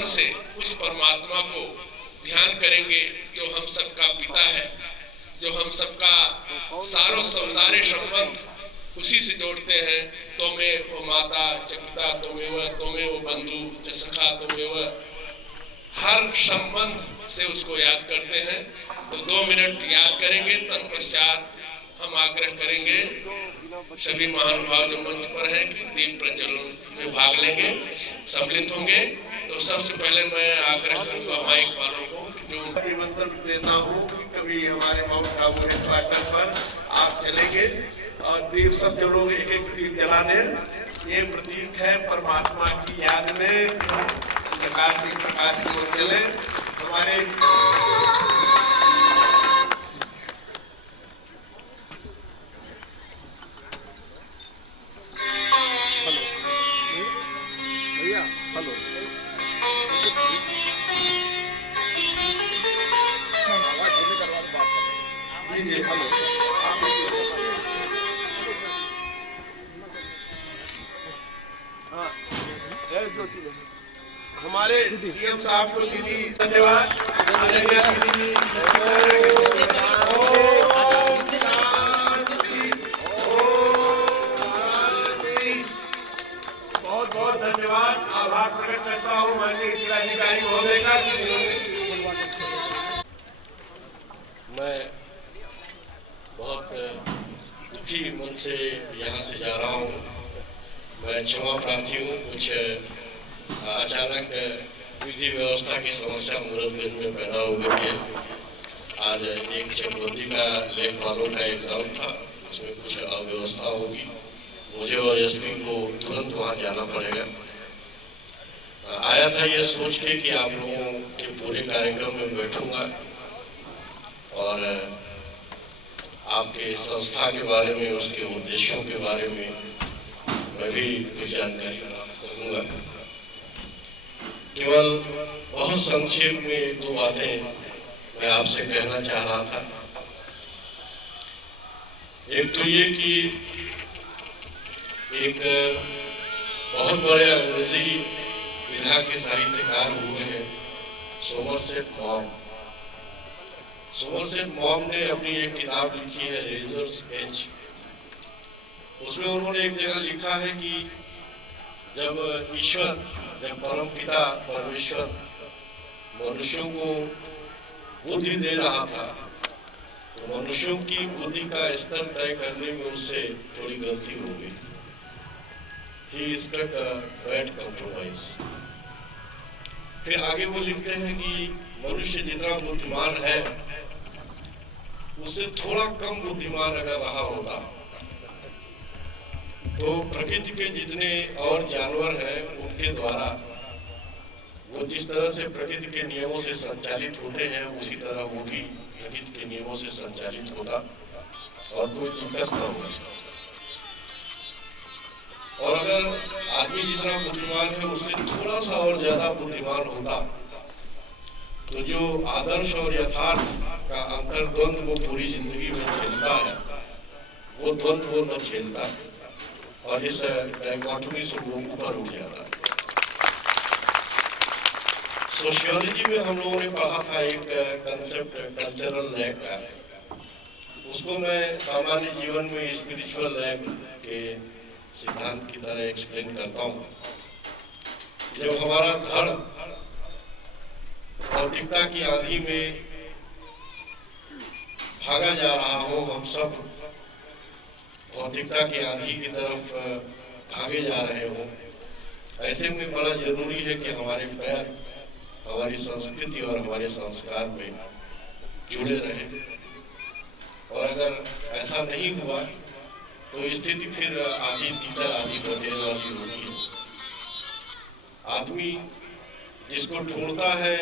मन से उस परमात्मा को ध्यान करेंगे जो हम सबका पिता है, जो हम सबका सारे संबंध उसी से जोड़ते हैं। त्वमेव वो माता च पिता त्वमेव, त्वमेव वो बंधु च सखा त्वमेव, हर संबंध से उसको याद करते हैं। तो 2 मिनट याद करेंगे, तत्पश्चात हम आग्रह करेंगे सभी महानुभाव जो मंच पर हैं कि दीप प्रज्वलन में भाग लेंगे, सम्मिलित होंगे। तो सबसे पहले मैं आग्रह करूंगा माइक वालों को जो निमंत्रण देता हूँ कि कभी हमारे माउंट आबू हेडक्वार्टर पर आप चलेंगे और दीप सब जो लोग एक एक दीप जला दें। ये प्रतीक है परमात्मा की याद में प्रकाश की ओर चले। हमारे हेलो हमारे डीएम साहब को दीदी धन्यवाद। बहुत बहुत धन्यवाद, आभार प्रकट करता हूँ माननीय जिलाधिकारी महोदय का। मैं बहुत दुखी मन से यहाँ से जा रहा हूँ। मैं क्षमा प्रार्थी हूँ। कुछ अचानक विधि व्यवस्था की समस्या मुहूर्तगंज में पैदा हो गई है। आज एक चक्रवर्ती का लेखपालों का एग्जाम था, उसमें कुछ अव्यवस्था होगी। मुझे और एसपी को तुरंत वहाँ जाना पड़ेगा। आया था ये सोच के कि आप लोगों के पूरे कार्यक्रम में बैठूंगा और आपके संस्था के बारे में, उसके उद्देश्यों के बारे में मैं भी कुछ जानकारी प्राप्त करूंगा। केवल बहुत संक्षेप में 1-2 बातें मैं आपसे कहना चाह रहा था। एक तो ये कि एक बहुत बड़े अंग्रेजी विधा के साहित्यकार हुए हैं सोमरसेट मॉम। सोमरसेट मॉम ने अपनी एक किताब लिखी है रेजर्स एज। उसमें उन्होंने एक जगह लिखा है कि जब परमपिता परमेश्वर मनुष्यों को बुद्धि दे रहा था तो मनुष्यों की बुद्धि का स्तर तय करने में उससे थोड़ी गलती हो गई। He struck a bad compromise। फिर आगे वो लिखते हैं कि मनुष्य जितना बुद्धिमान है उससे थोड़ा कम बुद्धिमान अगर रहा होता तो प्रकृति के जितने और जानवर हैं उनके द्वारा वो जिस तरह से प्रकृति के नियमों से संचालित होते हैं उसी तरह वो भी प्रकृति के नियमों से संचालित होता और कोई दिक्कत न हो। और अगर आदमी जितना बुद्धिमान है उससे थोड़ा सा और ज्यादा बुद्धिमान होता तो जो आदर्श और यथार्थ का अंतर्द्वंद वो पूरी जिंदगी में झेलता है वो द्वंद वो न झेलता और इस डायकोटोमी से वो ऊपर उठ जाता है। सोशियोलॉजी में हम लोगों ने पढ़ा था एक कंसेप्ट कल्चरल लैग का, उसको मैं सामान्य जीवन में स्पिरिचुअल लैग के सिद्धांत की तरह एक्सप्लेन करता हूँ। जब हमारा धड़ भौतिकता की आंधी में भागा जा रहा हो, हम सब भौतिकता की आंधी की तरफ भागे जा रहे हो, ऐसे में बड़ा जरूरी है कि हमारे पैर हमारी संस्कृति और हमारे संस्कार में जुड़े रहे। और अगर ऐसा नहीं हुआ तो स्थिति फिर आधी तीतर आधी बटेर वाली होती है। आदमी जिसको ढूंढता है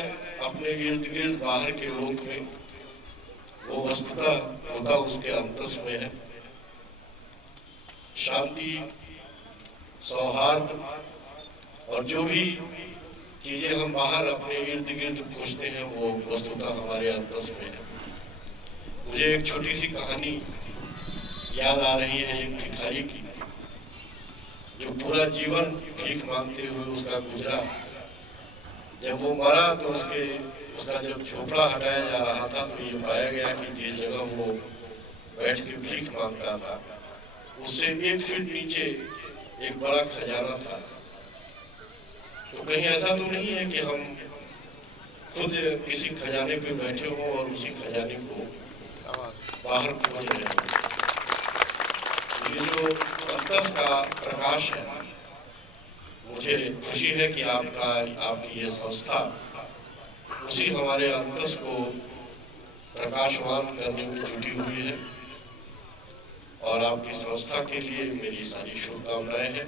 अपने इर्द गिर्द बाहर के लोक में, वो वस्तुतः होता उसके अंतस में है। शांति, सौहार्द और जो भी चीजें हम बाहर अपने इर्द गिर्द खोजते हैं वो वस्तुतः हमारे अंतस में है। मुझे एक छोटी सी कहानी याद आ रही है एक भिखारी की, जो पूरा जीवन भीख मांगते हुए उसका गुजरा। जब वो मरा तो उसका जब झोपड़ा हटाया जा रहा था तो ये पाया गया कि जिस जगह वो बैठ के भीख मांगता था उससे 1 फीट नीचे एक बड़ा खजाना था। तो कहीं ऐसा तो नहीं है कि हम खुद किसी खजाने पे बैठे हों और उसी खजाने को बाहर खोज रहे हों। ये जो अंतस का प्रकाश है, मुझे खुशी है कि आपकी ये संस्था उसी हमारे अंतस को प्रकाशवान करने में जुटी हुई है और आपकी संस्था के लिए मेरी सारी शुभकामनाएं हैं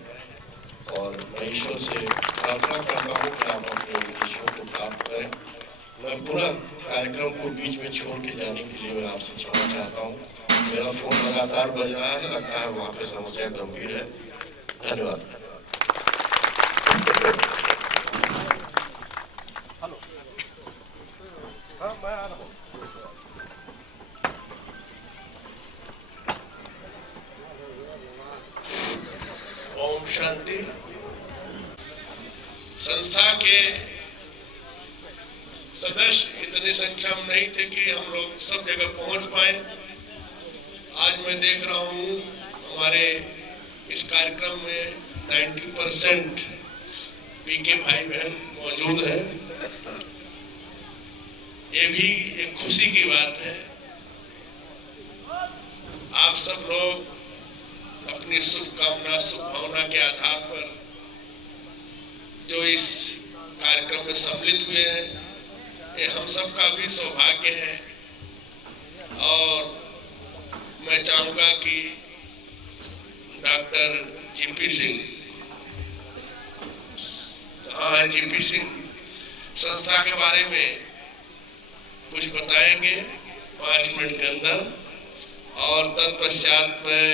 और मैं ईश्वर से प्रार्थना करता हूँ कि आप अपने उद्देश्यों को प्राप्त करें। मैं पुनः कार्यक्रम को बीच में छोड़ के जाने के लिए मैं आपसे क्षमा चाहता हूँ। मेरा फोन लगातार बज रहा है, लगता है वहाँ पे समस्या गंभीर है। धन्यवाद। ओम शांति। संस्था के सदस्य इतनी संख्या में नहीं थे कि हम लोग सब जगह पहुंच पाए। आज मैं देख रहा हूं हमारे इस कार्यक्रम में 90% पीके भाई बहन मौजूद हैं। ये भी एक खुशी की बात है। आप सब लोग अपनी शुभकामना शुभभावना के आधार पर जो इस कार्यक्रम में सम्मिलित हुए हैं, ये हम सब का भी सौभाग्य है। और मैं चाहूंगा कि डॉक्टर जीपी सिंह, हाँ जीपी सिंह संस्था के बारे में कुछ बताएंगे 5 मिनट के अंदर। और तत्पश्चात मैं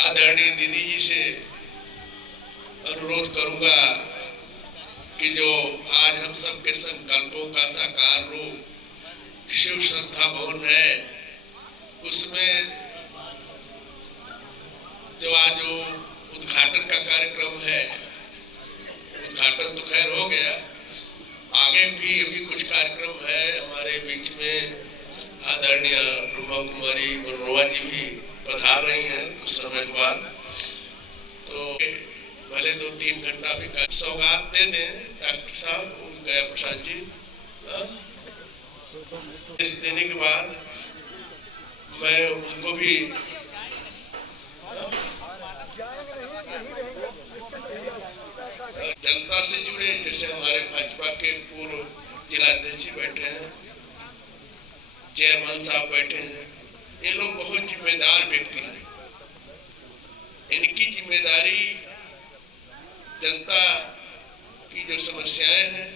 आदरणीय दीदी जी से अनुरोध करूंगा कि जो आज हम सबके संकल्पों का साकार रूप शिव श्रद्धा भवन है, उसमें जो आज जो उद्घाटन का कार्यक्रम है, उद्घाटन तो खैर हो गया, आगे भी अभी कुछ कार्यक्रम है हमारे बीच में। आदरणीय ब्रह्मा कुमारी मनोरमा जी भी पधार रही हैं कुछ समय के बाद, तो भले 2-3 घंटा भी सौगात दे दें डॉक्टर साहब गया प्रसाद जी। इस देने के बाद मैं उनको भी जनता से जुड़े, जैसे हमारे भाजपा के पूर्व जिलाध्यक्ष बैठे हैं, चेयरमैन साहब बैठे हैं, ये लोग बहुत जिम्मेदार व्यक्ति हैं। इनकी जिम्मेदारी जनता की जो समस्याएं हैं,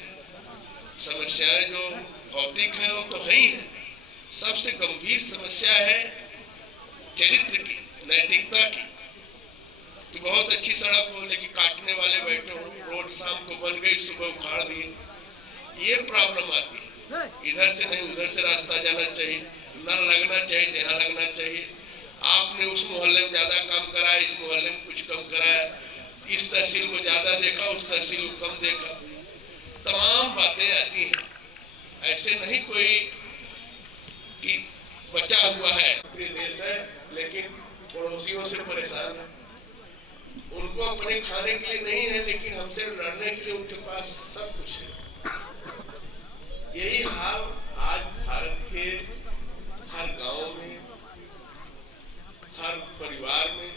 समस्याएं जो भौतिक है वो तो है ही है, सबसे गंभीर समस्या है चरित्र की, नैतिकता की। कि बहुत अच्छी सड़क हो लेकिन काटने वाले बैठे हो, रोड शाम को बन गई, सुबह उखाड़ दिए, ये प्रॉब्लम आती है। इधर से नहीं उधर से रास्ता जाना चाहिए, नल लगना चाहिए जहाँ लगना चाहिए। आपने उस मोहल्ले में ज्यादा काम कराया, इस मोहल्ले में कुछ कम कराया, इस तहसील को ज्यादा देखा, उस तहसील को कम देखा, तमाम बातें आती हैं। ऐसे नहीं कोई कि बचा हुआ है, पूरे देश है लेकिन पड़ोसियों से परेशान है। उनको अपने खाने के लिए नहीं है लेकिन हमसे लड़ने के लिए उनके पास सब कुछ है। यही हाल आज भारत के हर गांव में, हर परिवार में,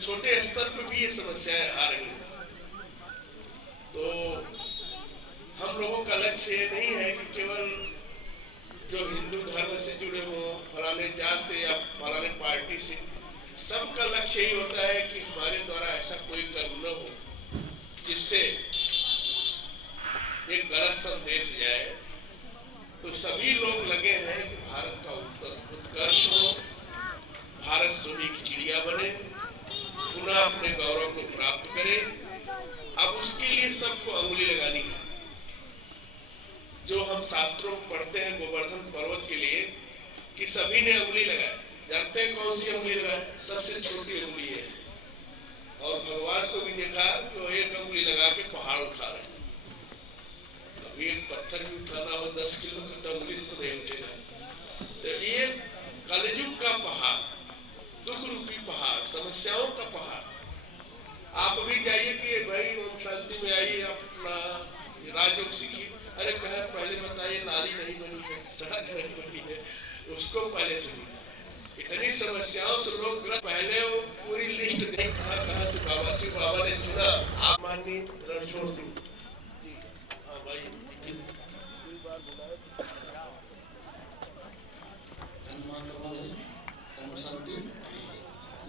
छोटे स्तर पर भी ये समस्याएं आ रही हैं। तो हम लोगों का लक्ष्य ये नहीं है कि केवल जो हिंदू धर्म से जुड़े हो, फलाने जात से या फलाने पार्टी से, सबका लक्ष्य यही होता है कि हमारे द्वारा ऐसा कोई कर्म न हो जिससे एक गलत संदेश जाए। तो सभी लोग लगे हैं कि भारत का उत्कर्ष हो, भारत सोने की चिड़िया बने, पुनः अपने गौरव को प्राप्त करे। अब उसके लिए सबको अंगुली लगानी है। जो हम शास्त्रों में पढ़ते हैं गोवर्धन पर्वत के लिए कि सभी ने अंगुली लगाया, जानते हैं कौन सी अंगुली लगाए? सबसे छोटी अंगुली है। और भगवान को भी देखा तो एक 10 किलो का तो उंगली से तो नहीं उठेगा। तो ये कलयुग का पहाड़, दुख रूपी पहाड़, समस्याओं का पहाड़। आप अभी जाइए कि भाई ओम शांति में आइए, अपना राजयोग सीखिए। अरे कहे पहले बताइए नारी नहीं बनी है, सड़क नहीं बनी है, उसको पहले सुनिए। इतनी समस्याओं से लोग ग्रस्त, पहले वो पूरी लिस्ट दे कहाँ से बाबा शिव बाबा ने चुना। आप माननीय रणछोड़ सिंह जी, हाँ भाई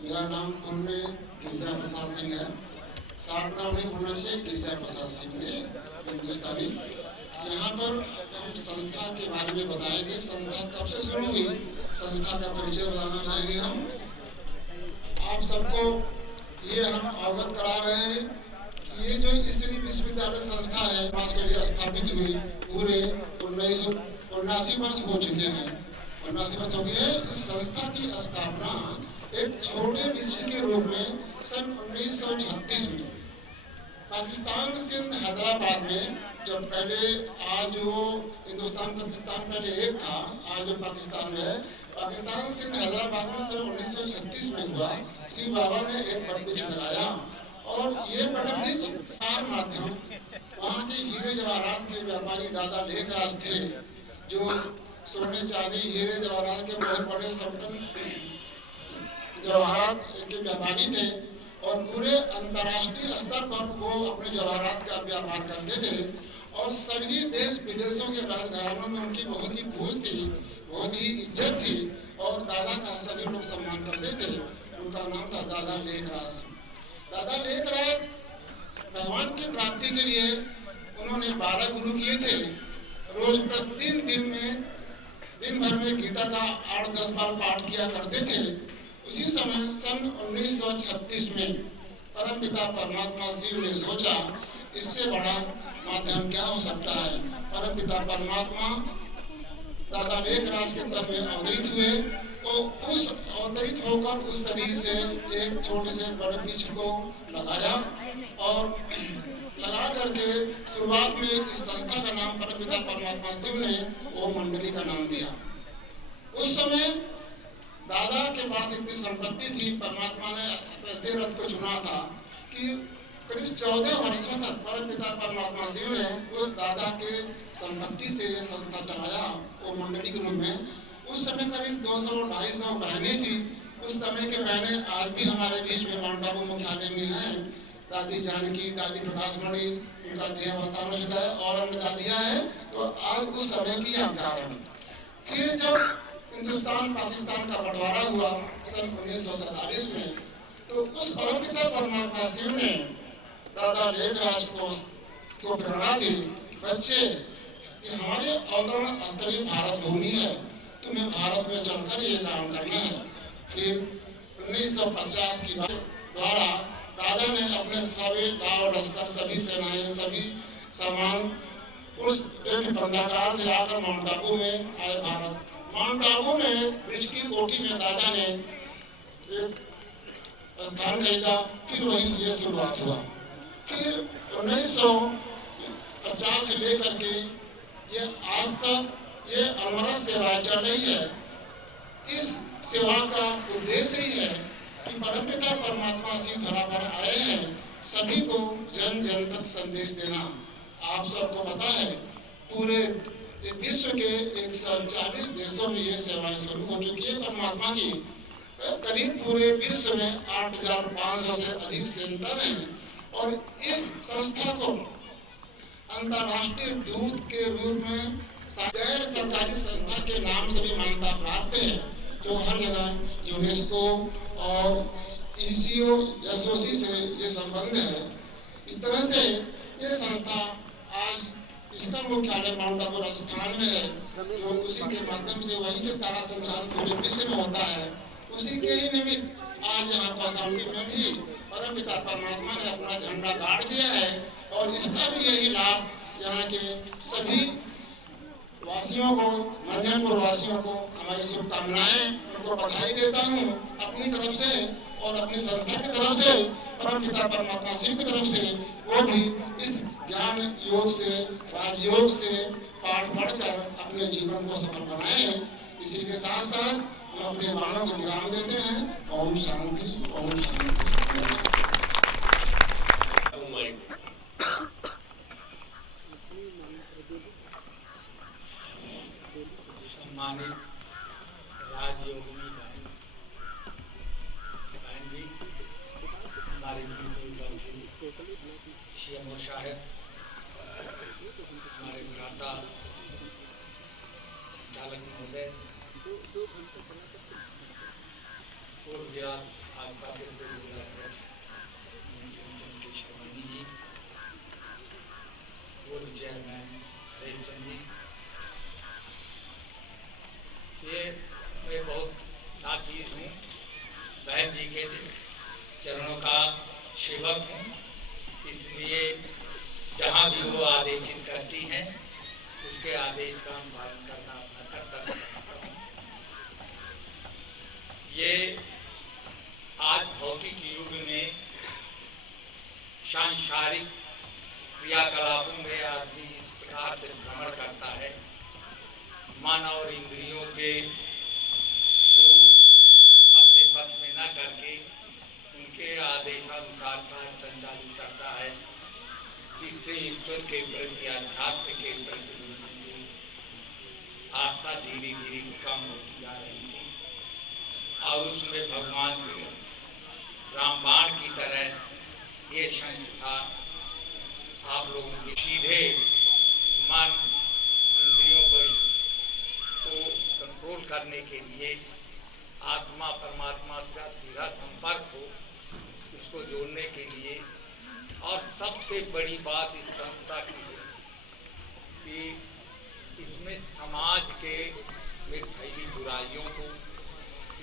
मेरा नाम पूर्ण गिरिजा प्रसाद सिंह है। शार्ट नाम नहीं बोलना चाहिए, गिरिजा प्रसाद सिंह ने हिंदुस्तानी। यहाँ पर हम संस्था के बारे में बताएंगे, संस्था कब से शुरू हुई, संस्था का परिचय बताना चाहेंगे हम आप सबको। ये हम अवगत करा रहे हैं कि ये जो ईश्वरी विश्वविद्यालय संस्था है समाज के लिए स्थापित हुई, पूरे 1979 वर्ष हो चुके हैं, 79 वर्ष हो गए हैं। इस संस्था की स्थापना एक छोटे विषय के रूप में सन 1936 में पाकिस्तान सिंध हैदराबाद में, जब पहले आज जो हिंदुस्तान पाकिस्तान पहले एक था, आज जो पाकिस्तान में है, पाकिस्तान सिंध हैदराबाद में सन 1936 में हुआ। शिव बाबा ने एक वटवृक्ष लगाया और ये वटवृक्ष चार माध्यम वहाँ के हीरे जवाहरात के व्यापारी दादा लेखराज थे, जो सोने चांदी हीरे जवाहरात के बहुत बड़े संपन्न जवाहरात के व्यापारी थे और पूरे अंतर्राष्ट्रीय स्तर पर वो अपने जवाहरात का व्यापार करते थे और सभी देश विदेशों के राजघरानों में उनकी बहुत ही पूछ थी, बहुत ही इज्जत थी और दादा का सभी लोग सम्मान करते थे। उनका नाम था दादा लेखराज। दादा लेखराज भगवान की प्राप्ति के लिए उन्होंने 12 गुरु किए थे। रोज प्रतिदिन दिन भर में गीता का 8-10 बार पाठ किया करते थे। उसी समय सन 1936 में परमपिता परमात्मा शिव ने सोचा इससे बड़ा माध्यम क्या हो सकता है। परमपिता परमात्मा दादा लेखराज के तन में अवतरित हुए और उस अवतरित होकर उस शरीर से एक छोटे से बड़े वृक्ष को लगाया और लगा करके शुरुआत में इस संस्था का नाम परमपिता परमात्मा शिव ने ओम मंडली का नाम दिया। उस समय दादा के पास इतनी संपत्ति थी, परमात्मा ने ऐसे रथ को चुना था कि करीब 14 वर्षों तक परमपिता परमात्मा शिव ने उस दादा के संपत्ति से ये संस्था चलाया वो मंडली के रूप में। उस समय करीब 200-250 बहनें थी। उस समय के बहनें आज भी हमारे बीच में माउंट आबू मुख्यालय में हैं। दादी जानकी, दादी प्रकाशमणि, उनका देहावसान हो चुका है और अन्य दादियाँ हैं, तो आज उस समय की यादगार है। फिर जब हिंदुस्तान पाकिस्तान का बंटवारा हुआ सन 1947 में, तो उस परमपिता परमात्मा शिव ने दादा लेखराज को प्रेरणा दी, बच्चे कि हमारे अवतरण स्थलीय भारत भूमि है, तुम्हें भारत में चलकर ये काम करना है। फिर 1950 की द्वारा दादा ने अपने सभी लाव लश्कर, सभी सेनाएं, सभी सामान उस जो भी बंदाकार से आकर माउंट आबू में आए भारत। माउंट आबू में ब्रिज की कोठी में दादा ने एक स्थान खरीदा, फिर वहीं से ये शुरुआत हुआ। फिर 1950 से लेकर के ये आज तक ये अमृत सेवा चल रही है। इस सेवा का उद्देश्य ही है कि परमपिता परमात्मा शिव धरा पर आए हैं, सभी को जन जन तक संदेश देना। आप सबको पता है पूरे विश्व के 140 देशों में ये सेवाएं शुरू हो चुकी है परमात्मा की। करीब पूरे विश्व में 8500 से अधिक सेंटर हैं और इस संस्था को अंतर्राष्ट्रीय दूत के रूप में गैर सरकारी संस्था के नाम से भी मान्यता प्राप्त है, जो हर जगह यूनेस्को और ECO एसओसी से ये संबंध है। इस तरह से ये संस्था आज इसका मुख्यालय माउंट आबू राजस्थान में है, जो उसी के माध्यम से वहीं से सारा संचालन पूरे विश्व में होता है। उसी के ही निमित्त आज यहाँ कौशाम्बी में भी परमपिता परमात्मा ने अपना झंडा गाड़ दिया है और इसका भी यही लाभ यहाँ के सभी वासियों को, मंजनपुर वासियों को हमारी शुभकामनाएं, उनको बधाई देता हूँ अपनी तरफ से और अपनी संस्था की तरफ से, परमपिता परमात्मा शिव की तरफ से। वो भी इस ज्ञान योग से, राजयोग से, पाठ पढ़कर अपने जीवन को सफल बनाएं। इसी के साथ साथ हम अपने बाणों को विराम देते हैं। ओम शांति, ओम शांति। सम्मानित राजयोगिनी बहन जी, हमारे CMO साहब, हमारे भ्राता संचालक महोदय, पूर्व जिला भाजपा के पूर्व जिलाध्यक्ष शर्मानी जी, पूर्व चेयरमैन हरेश चंद जी, ये मैं बहुत नाचीज हूँ, बहन जी के चरणों का सेवक हूँ, इसलिए जहाँ भी वो आदेशित करती हैं उसके आदेश का हम पालन करना अपना कर्तव्य समझता हूँ। ये आज भौतिक युग में सांसारिक क्रियाकलापों में आदमी इस प्रकार से भ्रमण करता है, मन और इंद्रियों के को अपने पक्ष में न करके उनके आदेशानुसार कार्य संचालित करता है, जिससे ईश्वर के प्रति, अध्यात्म के प्रति आस्था धीरे धीरे कम होती जा रही थी और उसमें भगवान के रामबाण की तरह ये संस्था आप लोगों के सीधे मन इंद्रियों को कंट्रोल करने के लिए आत्मा परमात्मा का सीधा संपर्क हो, उसको जोड़ने के लिए। और सबसे बड़ी बात इस संस्था की है कि इसमें समाज के में फैली बुराइयों को,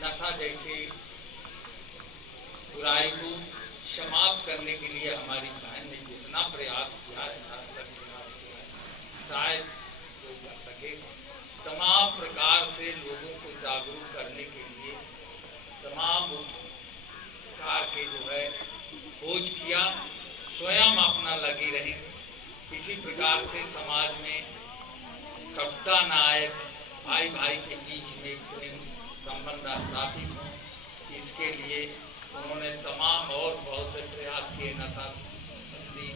नशा जैसे बुराई को समाप्त करने के लिए हमारी बहन ने जितना प्रयास किया है, प्रयास किया है, शायद वो कर सके। तमाम प्रकार से लोगों को जागरूक करने के लिए तमाम प्रकार के जो है खोज किया, स्वयं अपना लगी रही। इसी प्रकार से समाज में कटुता न आए, भाई भाई के बीच में प्रेम संबंध स्थापित हो, इसके लिए उन्होंने तमाम और बहुत से प्रयास किए, नशाबंदी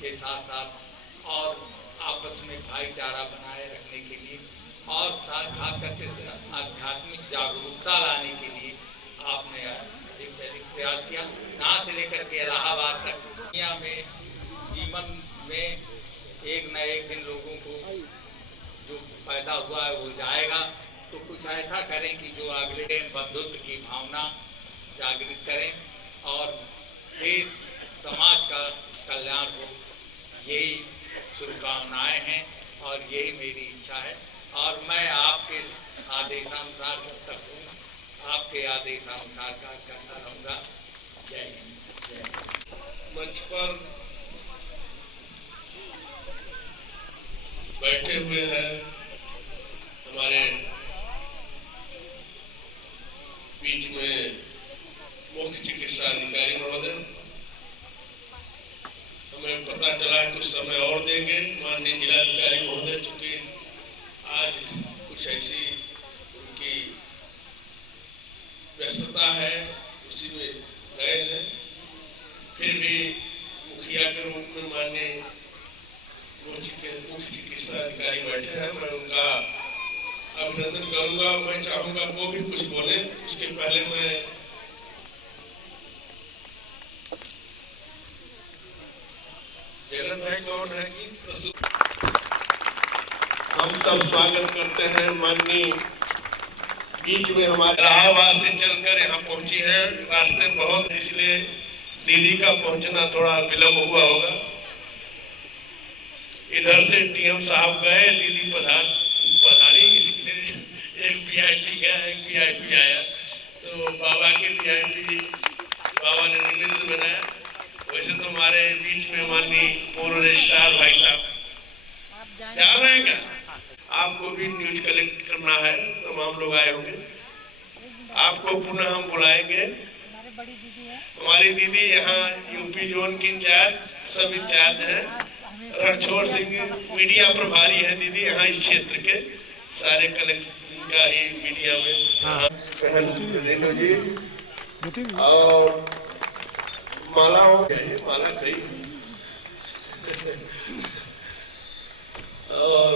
के साथ साथ और आपस में भाईचारा बनाए रखने के लिए और खास करके आध्यात्मिक जागरूकता लाने के लिए आपने अधिक से अधिक प्रयास किया। यहाँ से लेकर के इलाहाबाद तक दुनिया में जीवन में एक न एक दिन लोगों को जो पैदा हुआ है वो जाएगा, तो कुछ ऐसा करें कि जो अगले दिन बंधुत्व की भावना जागृत करें और देश समाज का कल्याण हो। यही शुभकामनाएं हैं और यही मेरी इच्छा है और मैं आपके आदेशानुसार जब तक हूँ, आपके आदेशानुसार कार्य करता रहूँगा। जय हिंद, जय हिंद। मंच पर बैठे हुए हैं हमारे बीच में मुख्य चिकित्सा अधिकारी महोदय। हमें पता चला कुछ समय और देंगे माननीय जिलाधिकारी महोदय, चूंकि आज कुछ ऐसी उनकी व्यस्तता है, उसी में गए हैं। फिर भी मुखिया के रूप में माननीय मुख्य चिकित्सा अधिकारी बैठे हैं, मैं उनका अभिनंदन करूंगा। मैं चाहूंगा वो भी कुछ बोले, उसके पहले मैं जगन भाई कौन है कि हम सब स्वागत करते हैं। माननीय बीच में हमारे इलाहाबाद से चलकर यहाँ पहुंची है, रास्ते बहुत, इसलिए दीदी का पहुंचना थोड़ा विलम्ब हुआ होगा। इधर से डीएम साहब गए, दीदी पधारी, इसलिए एक वीआईपी गया, एक वीआईपी आया, तो बाबा के वीआईपी बाबा ने निमित्त बनाया। वैसे तो हमारे बीच में माननीय पूर्व रजिस्ट्रार भाई साहब जा रहे हैं क्या? आपको भी न्यूज कलेक्ट करना है, तमाम लोग आए होंगे, आपको पुनः हम बुलाएंगे। हमारी दीदी यहाँ यूपी जोन की इंचार्ज, सब इंचार्ज हैं, रणछोड़ सिंह मीडिया प्रभारी है दीदी यहाँ इस क्षेत्र के सारे कलेक्शन का ही मीडिया में पहल रेणु जी और माला कई और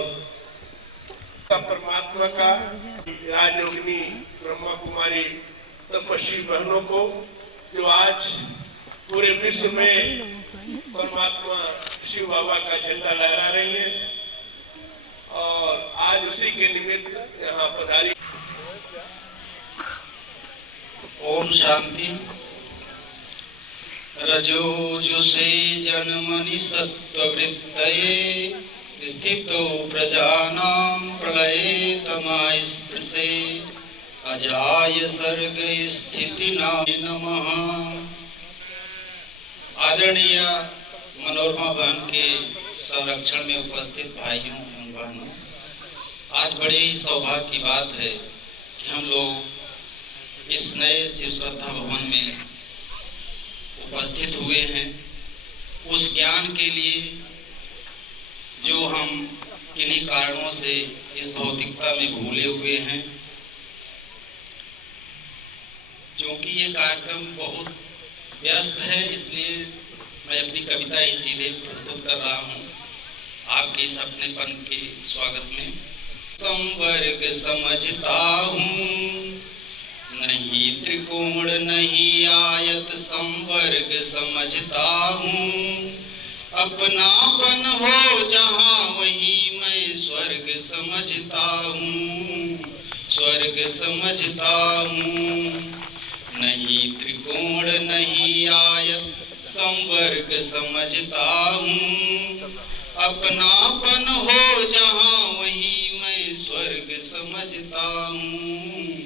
परमात्मा का राजयोगिनी ब्रह्मा कुमारी तपस्वी बहनों को जो आज पूरे विश्व में परमात्मा शिव बाबा का झंडा लहरा रही है और आज उसी के निमित्त यहाँ पधारी। ओम शांति। रजोजुषे जन्मनि सत्त्ववृत्तये स्थितो प्रजानां प्रलये तमाय स्पृशे अजाय सर्ग स्थितिनाय नमः। आदरणीय मनोरमा बहन के संरक्षण में उपस्थित भाइयों एवं बहनों, आज बड़े ही सौभाग्य की बात है कि हम लोग इस नए शिव श्रद्धा भवन में उपस्थित हुए हैं उस ज्ञान के लिए जो हम किन्हीं कारणों से इस भौतिकता में भूले हुए हैं। क्योंकि ये कार्यक्रम बहुत व्यस्त है इसलिए मैं अपनी कविता ही सीधे प्रस्तुत कर रहा हूँ आपके इस अपनेपन के स्वागत में। संवर्ग समझता हूँ नहीं त्रिकोण नहीं आयत, संवर्ग समझता हूँ अपनापन हो जहाँ वहीं मैं स्वर्ग समझता हूँ, स्वर्ग समझता हूँ। नहीं त्रिकोण नहीं आयत, संवर्ग समझता हूँ अपनापन हो जहाँ वहीं मैं स्वर्ग समझता हूँ,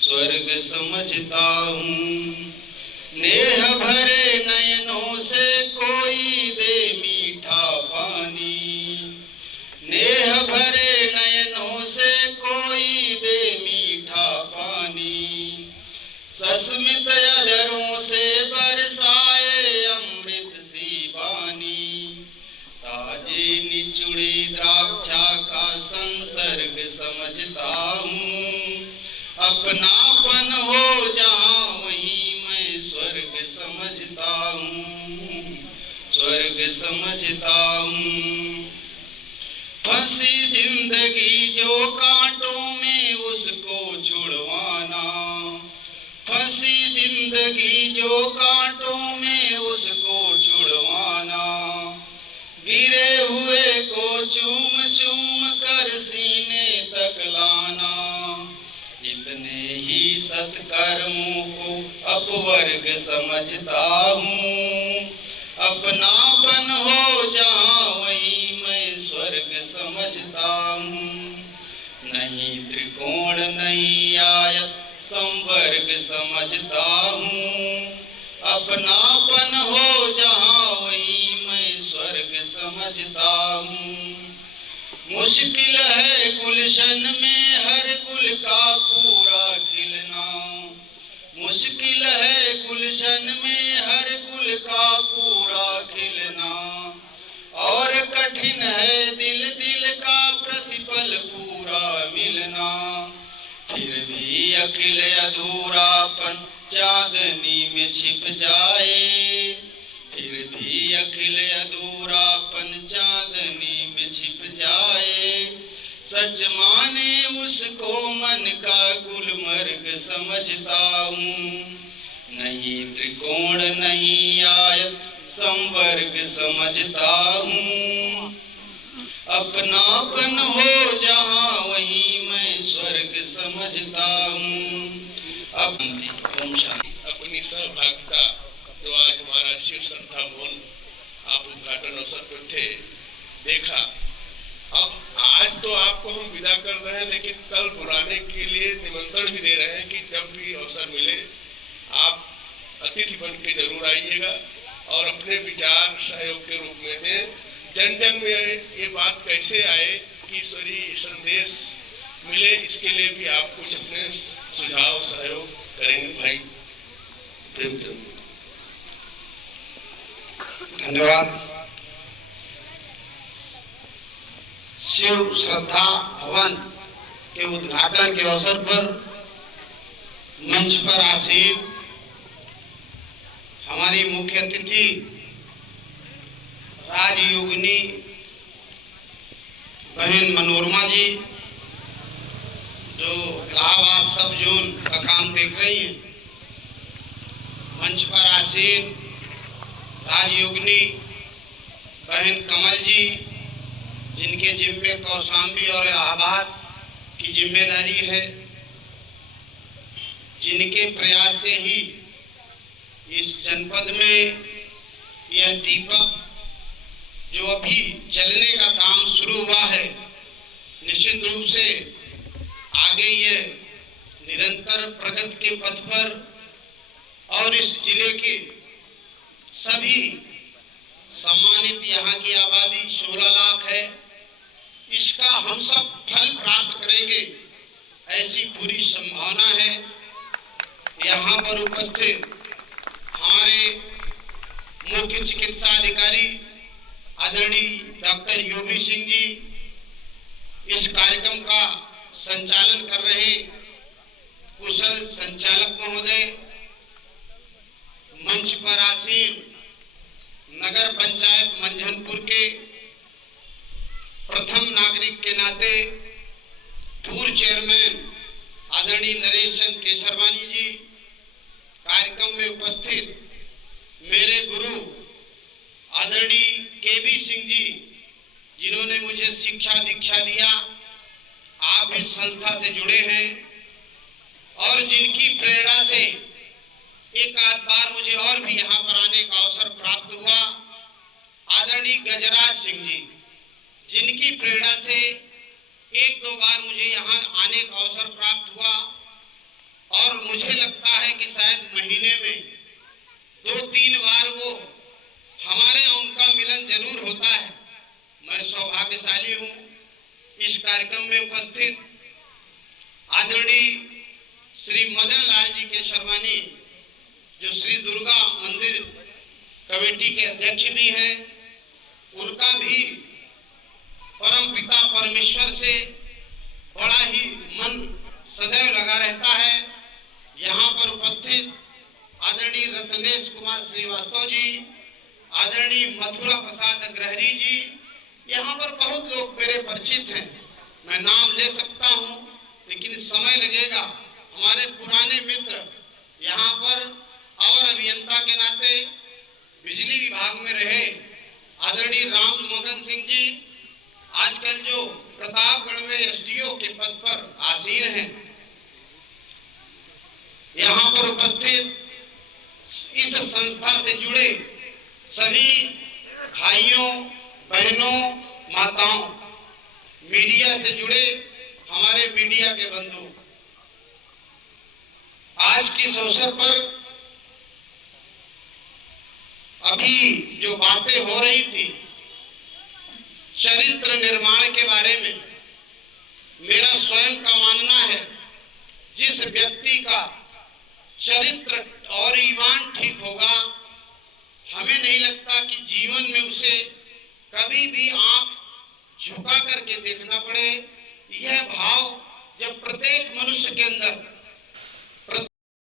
स्वर्ग समझता हूँ। नेह भरे नयनों से कोई दे मीठा पानी, नेह भरे नयनों से कोई दे मीठा पानी, सस्मित अधरों से बरसाए अमृत सी बानी, ताजे निचुड़े द्राक्षा का संसर्ग समझता हूँ अपनापन हो जहाँ वहीं मैं स्वर्ग समझता हूँ, स्वर्ग समझता हूँ। फंसी जिंदगी जो कांटों में उसको छुड़वाना, फंसी जिंदगी जो कांटों में उसको छुड़वाना, गिरे हुए को चूम चूम कर सीने तक लाना, इतने ही सत्कर्मों को अपवर्ग समझता हूँ अपनापन हो जहाँ वहीं मैं स्वर्ग समझता हूँ। नहीं त्रिकोण नहीं आयत, संवर्ग समझता हूँ अपनापन हो जहाँ वहीं मैं स्वर्ग समझता हूँ। मुश्किल है गुलशन में हर गुल का पूरा खिलना, मुश्किल है गुलशन में हर गुल का पूरा खिलना, और कठिन है दिल दिल का प्रतिपल पूरा मिलना। फिर भी अखिल अधूरापन चांदनी में छिप जाए, फिर भी अखिल अधूरापन चांदनी में छिप जाए, सच माने उसको मन का गुलमर्ग समझता हूँ। नहीं त्रिकोण नहीं आयत, संवर्ग समझता हूँ अपनापन हो जहाँ वहीं मैं स्वर्ग समझता हूँ। अपनी सहभागिता जो आज हमारा शिव श्रद्धा भवन आप उद्घाटन अवसर पर थे देखा। अब आज तो आपको हम विदा कर रहे हैं लेकिन कल बुलाने के लिए निमंत्रण भी दे रहे हैं कि जब भी अवसर मिले आप अतिथि बन के जरूर आइएगा और अपने विचार सहयोग के रूप में दें। जन जन में ये बात कैसे आए कि ईश्वरीय संदेश मिले, इसके लिए भी आप कुछ अपने सुझाव सहयोग करेंगे भाई प्रेमचंद। धन्यवाद। शिव श्रद्धा भवन के उद्घाटन के अवसर पर मंच पर आसीन हमारी मुख्य अतिथि राजयोगिनी बहन मनोरमा जी, जो इलाहाबाद सब जोन का काम देख रही हैं, मंच पर आसीन राजयोगिनी बहन कमल जी, जिनके जिम्मे कौशाम्बी और इलाहाबाद की जिम्मेदारी है, जिनके प्रयास से ही इस जनपद में यह दीपक जो अभी जलने का काम शुरू हुआ है, निश्चित रूप से आगे ये निरंतर प्रगति के पथ पर और इस जिले के सभी सम्मानित यहाँ की आबादी 16 लाख है, इसका हम सब फल प्राप्त करेंगे, ऐसी पूरी संभावना है। यहाँ पर उपस्थित हमारे मुख्य चिकित्सा अधिकारी आदरणीय डॉक्टर योगी सिंह जी, इस कार्यक्रम का संचालन कर रहे कुशल संचालक महोदय, मंच पर आसीन नगर पंचायत मंझनपुर के प्रथम नागरिक के नाते पूर्व चेयरमैन आदरणीय नरेश चंद केसरवानी जी, कार्यक्रम में उपस्थित मेरे गुरु आदरणीय केबी सिंह जी, जिन्होंने मुझे शिक्षा दीक्षा दिया, आप इस संस्था से जुड़े हैं और जिनकी प्रेरणा से एक आध बार मुझे और भी यहाँ पर आने का अवसर प्राप्त हुआ, आदरणीय गजराज सिंह जी, जिनकी प्रेरणा से एक दो बार मुझे यहाँ आने का अवसर प्राप्त हुआ और मुझे लगता है कि शायद महीने में 2-3 बार वो हमारे उनका मिलन जरूर होता है। मैं सौभाग्यशाली हूँ इस कार्यक्रम में उपस्थित आदरणीय श्री मदन लाल जी के शर्मानी, जो श्री दुर्गा मंदिर कमेटी के अध्यक्ष भी हैं, उनका भी परम पिता परमेश्वर से बड़ा ही मन सदैव लगा रहता है। यहाँ पर उपस्थित आदरणीय रत्नेश कुमार श्रीवास्तव जी, आदरणीय मथुरा प्रसाद अग्रहरी जी, यहाँ पर बहुत लोग मेरे परिचित हैं, मैं नाम ले सकता हूँ लेकिन समय लगेगा। हमारे पुराने मित्र यहाँ पर और अभियंता के नाते बिजली विभाग में रहे आदरणीय राम मोहन सिंह जी, आजकल जो प्रतापगढ़ में एसडीओ के पद पर आसीन हैं, यहाँ पर उपस्थित इस संस्था से जुड़े सभी भाइयों बहनों माताओं, मीडिया से जुड़े हमारे मीडिया के बंधु, आज के इस अवसर पर अभी जो बातें हो रही थी चरित्र निर्माण के बारे में, मेरा स्वयं का मानना है जिस व्यक्ति का चरित्र और ईमान ठीक होगा, हमें नहीं लगता कि जीवन में उसे कभी भी आंख झुका करके देखना पड़े। यह भाव जब प्रत्येक मनुष्य के अंदर